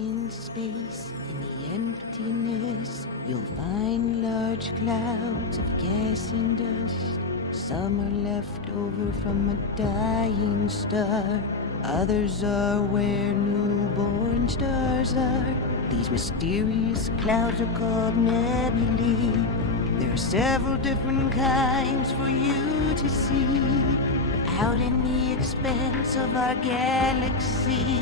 in space, in the emptiness, you'll find large clouds of gas and dust. Some are left over from a dying star. Others are where newborn stars are. These mysterious clouds are called nebulae. There are several different kinds for you to see out in the expanse of our galaxy.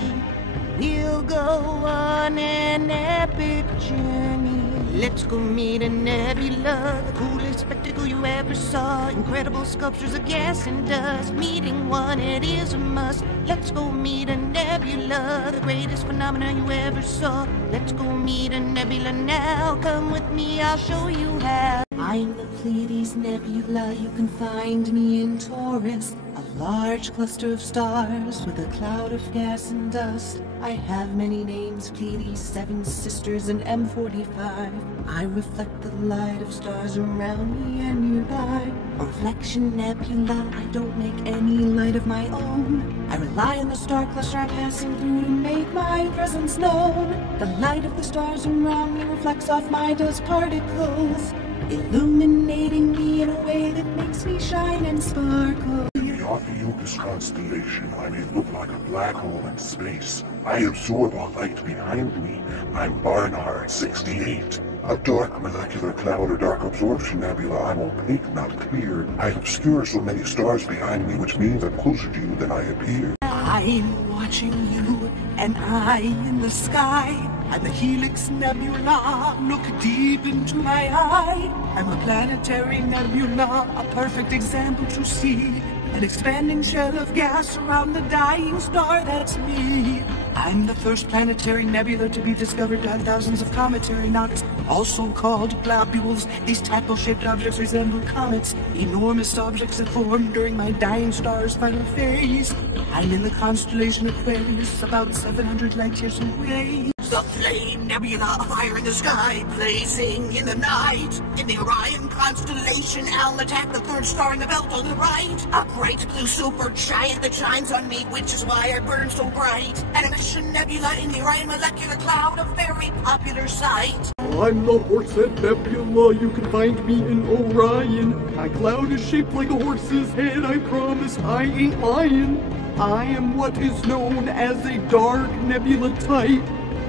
We'll go on an epic journey. Let's go meet a nebula, the coolest spectacle you ever saw. Incredible sculptures of gas and dust. Meeting one, it is a must. Let's go meet a nebula, the greatest phenomena you ever saw. Let's go meet a nebula now. Come with me, I'll show you how. I'm the Pleiades Nebula. You can find me in Taurus, a large cluster of stars with a cloud of gas and dust. I have many names: Pleiades, Seven Sisters, and M45. I reflect the light of stars around me and nearby. A reflection nebula, I don't make any light of my own. I rely on the star cluster I'm passing through to make my presence known. The light of the stars around me reflects off my dust particles, illuminating me in a way that makes me shine and sparkle. In the Ophiuchus constellation, I may look like a black hole in space. I absorb all light behind me. I'm Barnard 68. A dark molecular cloud or dark absorption nebula. I'm opaque, not clear. I obscure so many stars behind me, which means I'm closer to you than I appear. I'm watching you, and I in the sky. I'm the Helix Nebula, look deep into my eye. I'm a planetary nebula, a perfect example to see. An expanding shell of gas around the dying star, that's me. I'm the first planetary nebula to be discovered to have thousands of cometary knots, also called globules. These tadpole-shaped objects resemble comets, enormous objects that formed during my dying star's final phase. I'm in the constellation Aquarius, about 700 light years away. The Flame Nebula, higher in the sky, blazing in the night. In the Orion constellation, I'll attack the third star in the belt on the right. A great blue supergiant that shines on me, which is why I burn so bright. An emission nebula in the Orion molecular cloud, a very popular sight. I'm the Horsehead Nebula, you can find me in Orion. My cloud is shaped like a horse's head, I promise I ain't lying. I am what is known as a dark nebula type.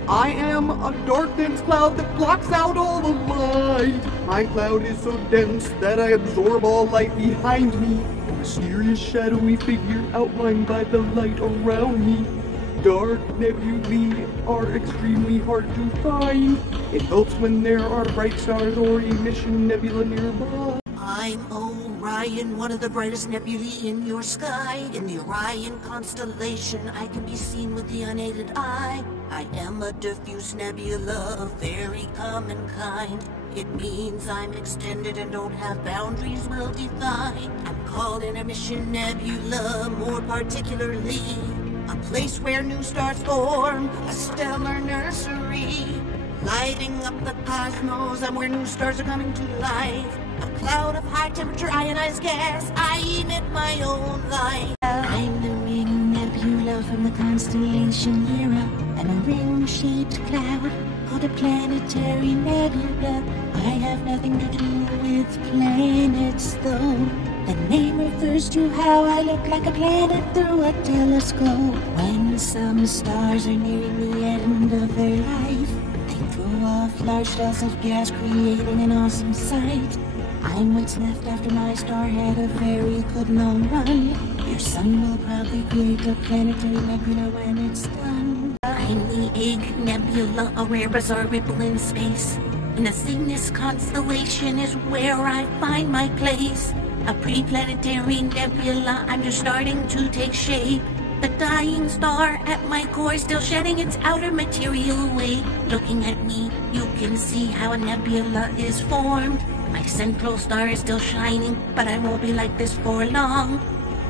I am a dark dense cloud that blocks out all the light. My cloud is so dense that I absorb all light behind me. A mysterious shadowy figure outlined by the light around me. Dark nebulae are extremely hard to find. It helps when there are bright stars or emission nebula nearby. I'm Orion, one of the brightest nebulae in your sky. In the Orion constellation, I can be seen with the unaided eye. I am a diffuse nebula, a very common kind. It means I'm extended and don't have boundaries well defined. I'm called an emission nebula, more particularly a place where new stars form, a stellar nursery. Lighting up the cosmos, I'm where new stars are coming to life. A cloud of high-temperature ionized gas, I emit my own light. I'm the Ring Nebula from the constellation Lyra. I'm a ring-shaped cloud called a planetary nebula. I have nothing to do with planets, though. The name refers to how I look like a planet through a telescope. When some stars are nearing the end of their life, they throw off large shells of gas, creating an awesome sight. I'm what's left after my star had a very good long run. Your sun will probably create a planetary nebula when it's done. I'm the Egg Nebula, a rare bizarre ripple in space. In the Cygnus constellation is where I find my place. A pre-planetary nebula, I'm just starting to take shape. The dying star at my core is still shedding its outer material away. Looking at me, you can see how a nebula is formed. My central star is still shining, but I won't be like this for long.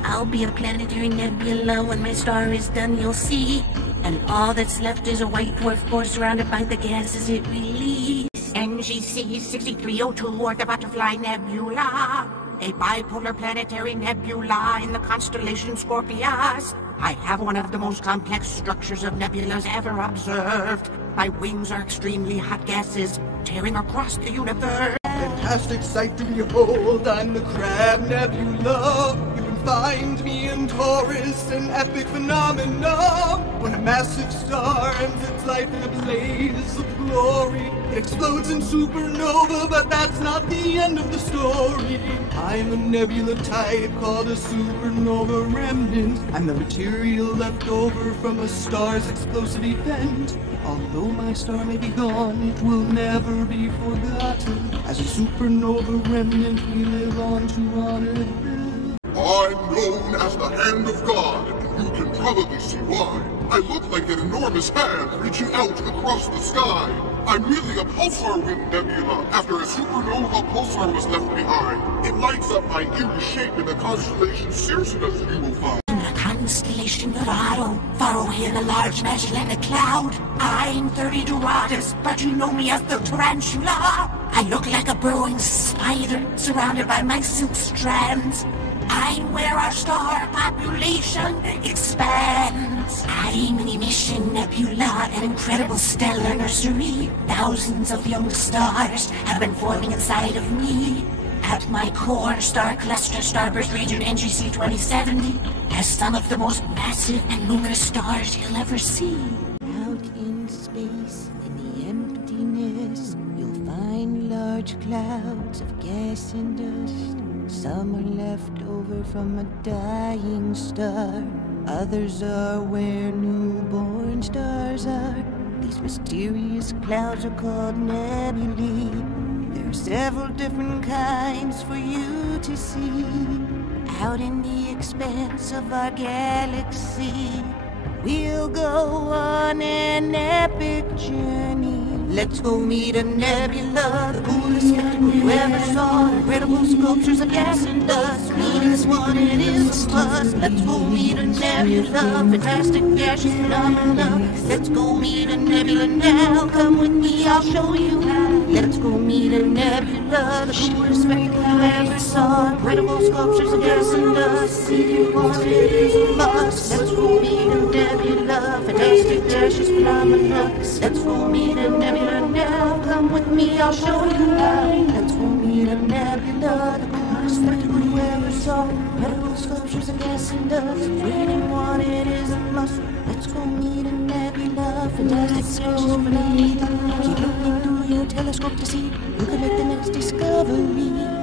I'll be a planetary nebula when my star is done, you'll see. And all that's left is a white dwarf core surrounded by the gases it releases. NGC 6302, or the Butterfly Nebula. a bipolar planetary nebula in the constellation Scorpius. I have one of the most complex structures of nebulas ever observed. My wings are extremely hot gases tearing across the universe. Fantastic sight to behold, I'm the Crab Nebula. You can find me in Taurus, an epic phenomenon. When a massive star ends its life in a blaze of glory, it explodes in supernova, but that's not the end of the story. I'm a nebula type called a supernova remnant. I'm the material left over from a star's explosive event. Although my star may be gone, it will never be forgotten. As a supernova remnant, we live on to honor them. I'm known as the Hand of God, and you can probably see why. I look like an enormous hand reaching out across the sky. I'm really a pulsar-wind nebula after a supernova pulsar was left behind. It lights up my eerie shape in the constellation Cirrus, you will find. Constellation Dorado, far away in a large Magellanic cloud. I'm 30 Doradas, but you know me as the tarantula. I look like a burrowing spider surrounded by my silk strands. I'm where our star population expands. I'm an emission nebula, an incredible stellar nursery. Thousands of young stars have been forming inside of me. At my core, star cluster starburst region NGC 2070 has some of the most massive and luminous stars you'll ever see. Out in space, in the emptiness, you'll find large clouds of gas and dust. Some are left over from a dying star. Others are where newborn stars are. These mysterious clouds are called nebulae. There are several different kinds for you to see. Out in the expanse of our galaxy, we'll go on an epic journey. Let's go meet a nebula, the coolest spectacle you ever saw. Incredible sculptures of gas and dust, meaning is what it is to us. Let's go meet a nebula, fantastic gaseous phenomena. Let's go meet a nebula now, come with me, I'll show you how. Let's go meet a nebula, the coolest spectacle you ever saw. Incredible sculptures of gas and dust, meaning what it is to us. Let's go meet a nebula, fantastic gaseous phenomena. Let's go meet a nebula now, come with me, I'll show you how. Let's go meet a nebula, the coolest spectacle you ever saw. Incredible sculptures of gas and dust, reading what it is a must. Let's go meet a nebula, fantastic gaseous phenomena. Keep looking through your telescope to see, look at the next discovery.